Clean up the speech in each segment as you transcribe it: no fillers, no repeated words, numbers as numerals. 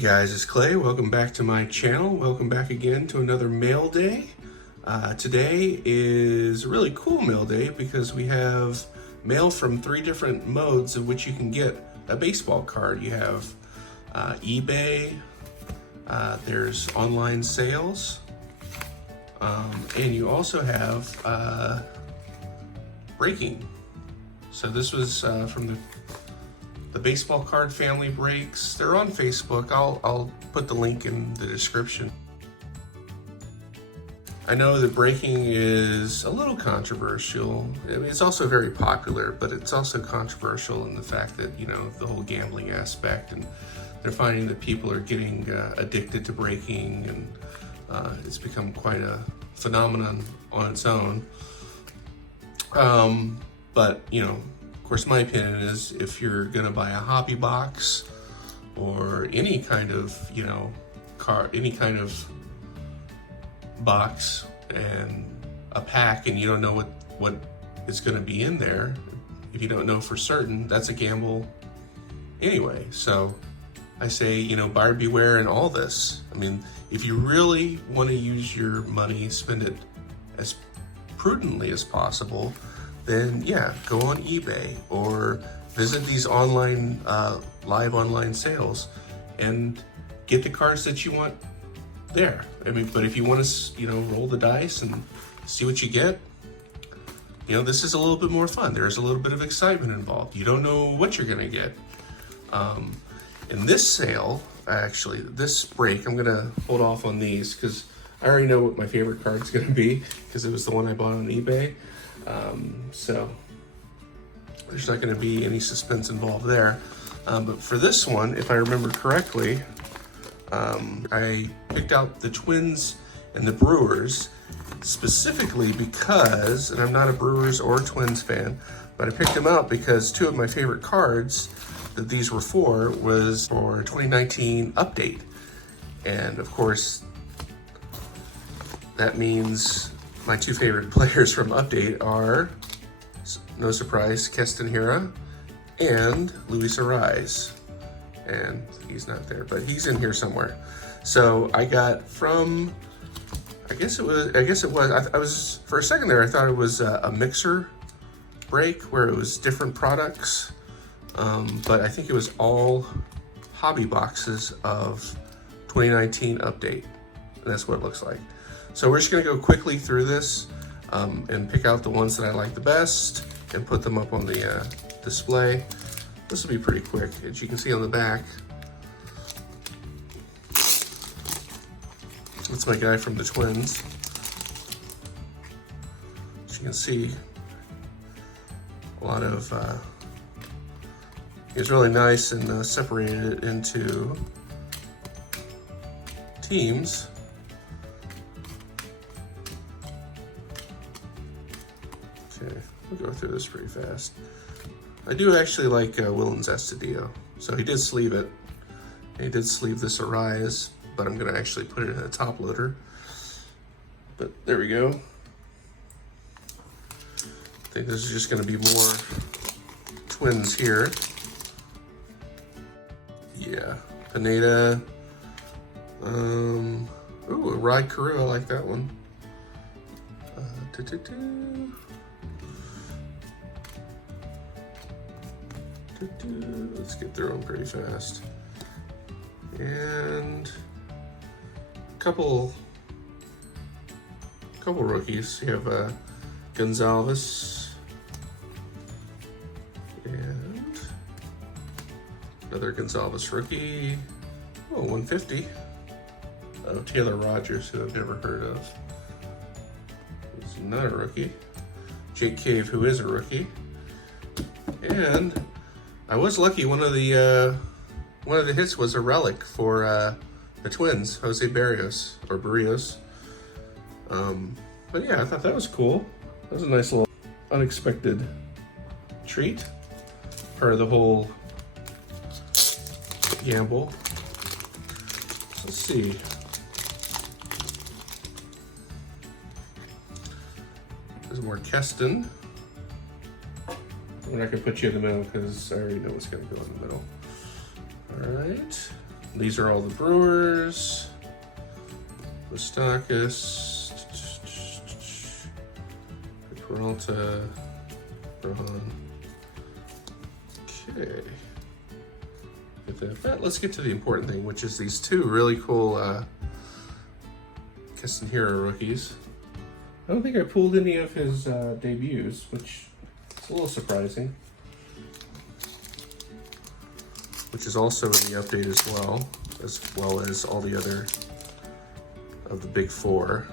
guys, it's Clay. Welcome back to my channel. Welcome back again to another mail day. Today is a really cool mail day because we have mail from 3 different modes of which you can get a baseball card. You have eBay, there's online sales, and you also have breaking. So this was from the baseball card family breaks. They're on Facebook. I'll put the link in the description. I know that breaking is a little controversial. I mean, it's also very popular, but it's also controversial in the fact that, you know, the whole gambling aspect, and they're finding that people are getting addicted to breaking, and it's become quite a phenomenon on its own. But, you know, of course, my opinion is if you're gonna buy a hobby box or any kind of, you know, any kind of box and a pack, and you don't know what is gonna be in there, if you don't know for certain, that's a gamble anyway. So I say, you know, buyer beware in all this. I mean, if you really wanna use your money, spend it as prudently as possible, then yeah, go on eBay or visit these online, live online sales and get the cards that you want there. I mean, but if you want to, you know, roll the dice and see what you get, you know, this is a little bit more fun. There's a little bit of excitement involved. You don't know what you're gonna get. In this sale, actually, this break, I'm gonna hold off on these because I already know what my favorite card's gonna be because it was the one I bought on eBay. So there's not going to be any suspense involved there. But for this one, if I remember correctly, I picked out the Twins and the Brewers specifically because, and I'm not a Brewers or Twins fan, but I picked them out because 2 of my favorite cards that these were for was for 2019 update. And of course, that means my 2 favorite players from Update are, no surprise, Keston Hiura and Luis Ariz. And he's not there, but he's in here somewhere. So I got from, I was, for a second there, I thought it was a mixer break where it was different products. But I think it was all hobby boxes of 2019 Update. And that's what it looks like. So we're just gonna go quickly through this and pick out the ones that I like the best and put them up on the display. This will be pretty quick. As you can see on the back, that's my guy from the Twins. As you can see, a lot of, it's really nice and separated it into teams. Okay, we'll go through this pretty fast. I do actually like Willians Astudillo. So he did sleeve it. And he did sleeve this Ariz, but I'm gonna actually put it in a top loader. But there we go. I think this is just gonna be more Twins here. Yeah, Pineda. Ooh, a Ride Carew, I like that one. Let's get through them pretty fast. And a couple rookies. You have Gonzalez and another Gonzalez rookie. Oh, 150. Taylor Rogers, who I've never heard of. He's not a rookie. Jake Cave, who is a rookie. And I was lucky. One of the hits was a relic for the Twins, Jose Barrios or Barrios. But yeah, I thought that was cool. That was a nice little unexpected treat. Part of the whole gamble. Let's see. There's more Keston. I'm not gonna put you in the middle because I already know what's gonna go in the middle. All right. These are all the Brewers. Moustakas. Peralta. Rohan. Okay. Get that. But let's get to the important thing, which is these two really cool Castanheira rookies. I don't think I pulled any of his debuts, which is a little surprising. Which is also in the update as well as all the other of the big four.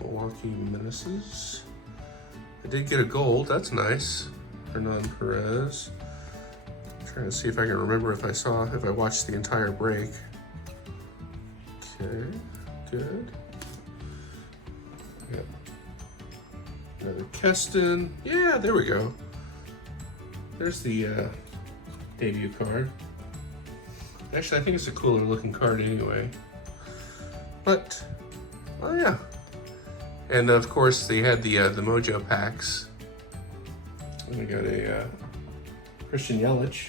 Milwaukee Menaces. I did get a gold, that's nice. Hernan Perez. I'm trying to see if I can remember if I watched the entire break. Okay, good. Yep. Another Keston. Yeah, there we go. There's the debut card. Actually, I think it's a cooler looking card anyway. But, oh yeah. And of course, they had the Mojo packs. And we got a Christian Yelich.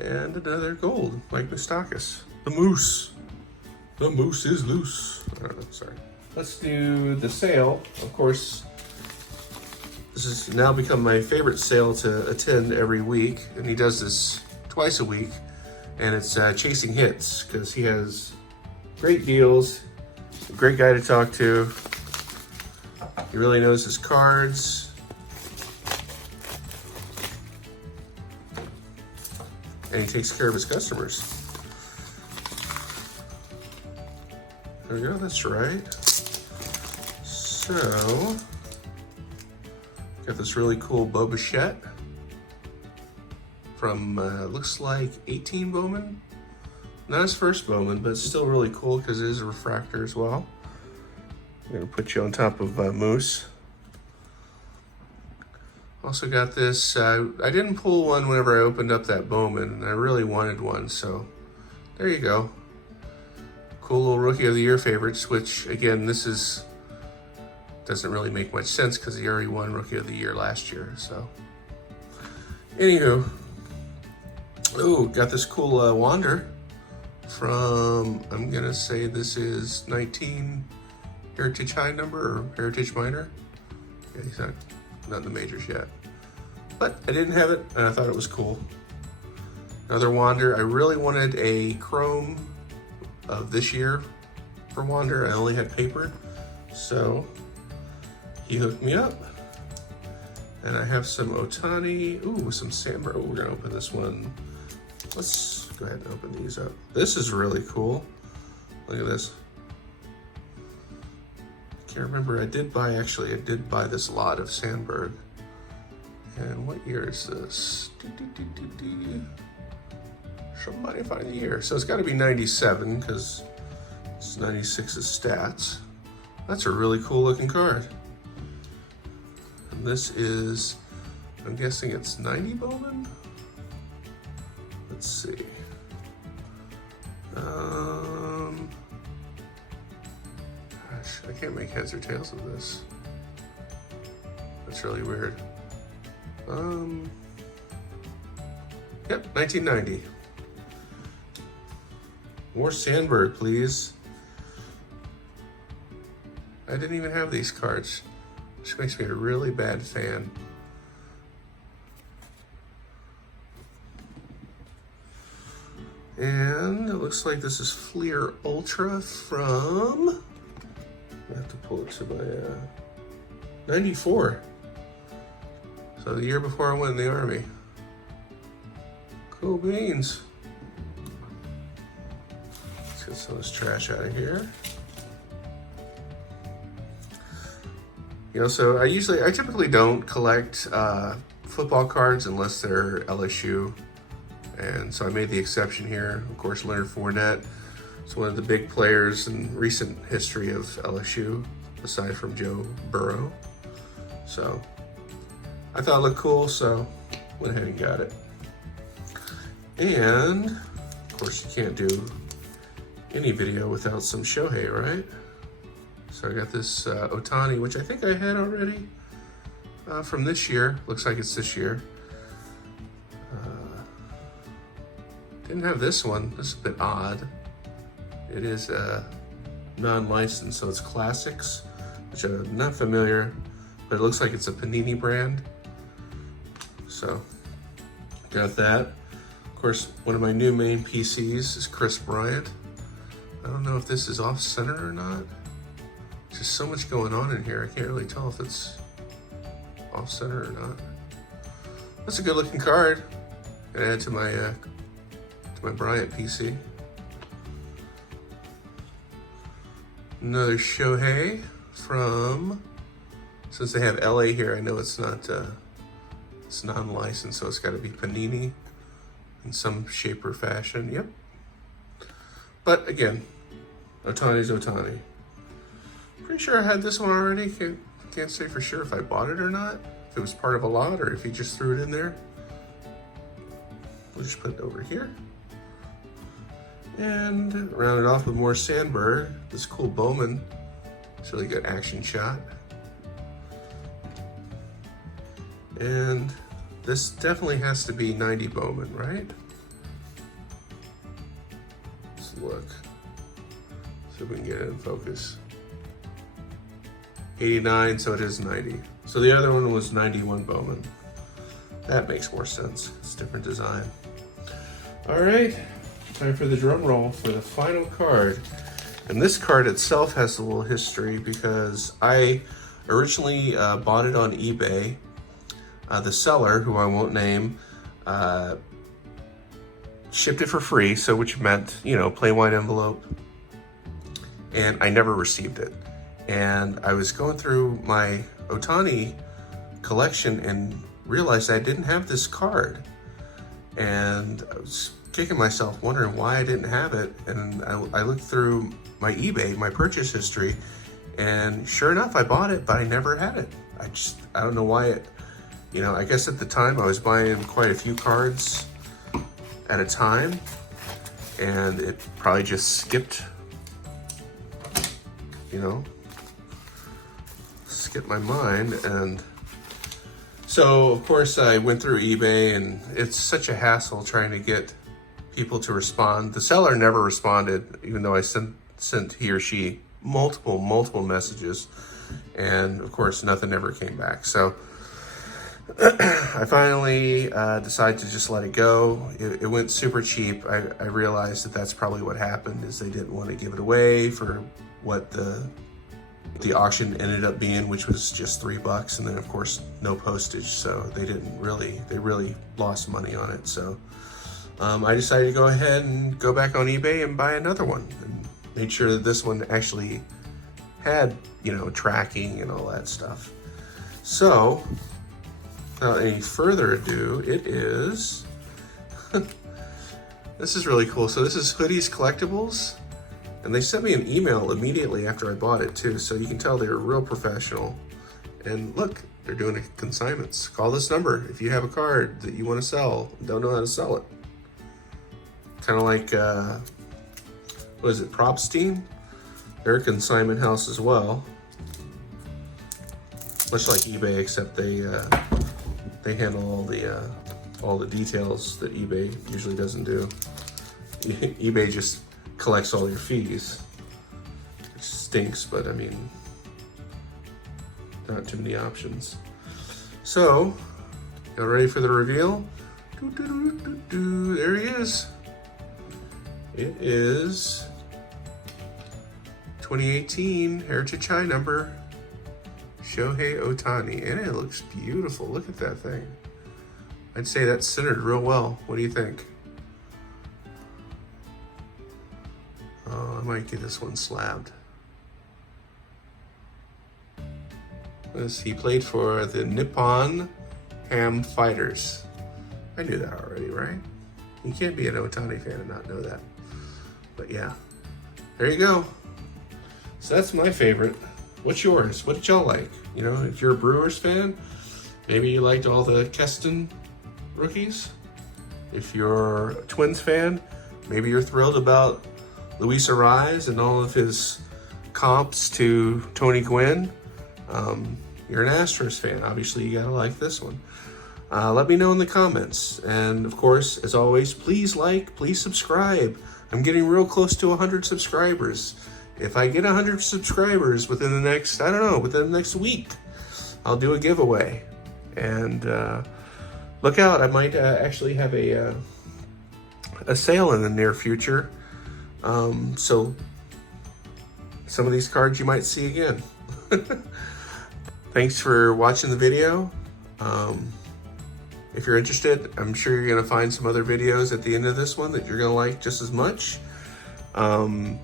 And another gold, Mike Moustakas. The Moose. The Moose is loose. I don't know, sorry. Let's do the sale. Of course, this has now become my favorite sale to attend every week. And he does this twice a week. And it's Chasing Hits, because he has great deals. A great guy to talk to. He really knows his cards. And he takes care of his customers. There we go, that's right. So, got this really cool Bo Bichette from, looks like 18 Bowman. Not his first Bowman, but it's still really cool because it is a refractor as well. I'm gonna put you on top of Moose. Also got this, I didn't pull one whenever I opened up that Bowman, and I really wanted one, so there you go. Cool little Rookie of the Year favorites, which again, doesn't really make much sense because he already won Rookie of the Year last year, so. Anywho, ooh, got this cool Wander from, I'm gonna say this is 19 Heritage High number or Heritage Minor. Yeah, he's not in the majors yet. But I didn't have it and I thought it was cool. Another Wander. I really wanted a chrome of this year for Wander. I only had paper. So he hooked me up. And I have some Otani. Ooh, some Sandberg. Oh, we're gonna open this one. Let's go ahead and open these up. This is really cool. Look at this. Can't remember, I did buy this lot of Sandberg. And what year is this? Somebody find the year. So it's gotta be 97 because it's 96's stats. That's a really cool looking card. And this is, I'm guessing it's 90 Bowman? Let's see. Gosh, I can't make heads or tails of this. That's really weird. Yep, 1990. More Sandberg, please. I didn't even have these cards, which makes me a really bad fan. And it looks like this is Fleer Ultra from, I have to pull it to my 94. So the year before I went in the Army. Cool beans. Let's get some of this trash out of here. You know, so I typically don't collect football cards unless they're LSU. And so I made the exception here. Of course, Leonard Fournette is one of the big players in recent history of LSU, aside from Joe Burrow. So I thought it looked cool, so went ahead and got it. And of course, you can't do any video without some Shohei, right? So I got this Otani, which I think I had already from this year. Looks like it's this year. Didn't have this one. This is a bit odd. It is non-licensed, so it's Classics, which I'm not familiar, but it looks like it's a Panini brand. So, got that. Of course, one of my new main PCs is Chris Bryant. I don't know if this is off-center or not. Just so much going on in here, I can't really tell if it's off-center or not. That's a good-looking card. Gonna add to my Bryant PC. Another Shohei from, since they have LA here, I know it's not, it's non-licensed, so it's gotta be Panini in some shape or fashion, yep. But again, Ohtani's Ohtani. Pretty sure I had this one already, can't say for sure if I bought it or not, if it was part of a lot or if he just threw it in there. We'll just put it over here. And round it off with more Sandberg. This cool Bowman. It's a really good action shot. And this definitely has to be 90 Bowman, right? Let's look. See if we can get it in focus. 89, so it is 90. So the other one was 91 Bowman. That makes more sense. It's a different design. All right. Time for the drum roll for the final card. And this card itself has a little history because I originally bought it on eBay. The seller, who I won't name, shipped it for free, so which meant, you know, plain white envelope. And I never received it. And I was going through my Ohtani collection and realized I didn't have this card. And I was kicking myself wondering why I didn't have it, and I looked through my eBay, my purchase history, and sure enough I bought it, but I never had it. I don't know why it, you know, I guess at the time I was buying quite a few cards at a time, and it probably just skipped, you know, skipped my mind. And so of course I went through eBay, and it's such a hassle trying to get people to respond. The seller never responded, even though I sent he or she multiple messages, and of course nothing ever came back. So I finally decided to just let it go. It went super cheap. I realized that that's probably what happened, is they didn't want to give it away for what the auction ended up being, which was just $3, and then of course no postage. So they really lost money on it. So I decided to go ahead and go back on eBay and buy another one, and made sure that this one actually had, you know, tracking and all that stuff. So without any further ado, it is, this is really cool. So this is Hoodies Collectibles, and they sent me an email immediately after I bought it too, so you can tell they're real professional. And look, they're doing consignments. Call this number if you have a card that you want to sell and don't know how to sell it. Kind of like, what is it, Propstein? They're a consignment house as well. Much like eBay, except they handle all the details that eBay usually doesn't do. eBay just collects all your fees, which stinks, but I mean, not too many options. So, y'all ready for the reveal? There he is. It is 2018 Heritage High number, Shohei Ohtani, and it looks beautiful. Look at that thing. I'd say that's centered real well. What do you think? Oh, I might get this one slabbed. He played for the Nippon Ham Fighters. I knew that already, right? You can't be an Ohtani fan and not know that. But yeah, there you go. So that's my favorite. What's yours? What did y'all like? You know, if you're a Brewers fan, maybe you liked all the Keston rookies. If you're a Twins fan, maybe you're thrilled about Luis Ariz and all of his comps to Tony Gwynn. You're an Astros fan, obviously you gotta like this one. Let me know in the comments. And of course, as always, please like, please subscribe. I'm getting real close to 100 subscribers. If I get 100 subscribers within the next, I don't know, within the next week, I'll do a giveaway. And look out, I might actually have a sale in the near future. So some of these cards you might see again. Thanks for watching the video. If you're interested, I'm sure you're gonna find some other videos at the end of this one that you're gonna like just as much. And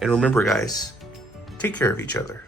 remember guys, take care of each other.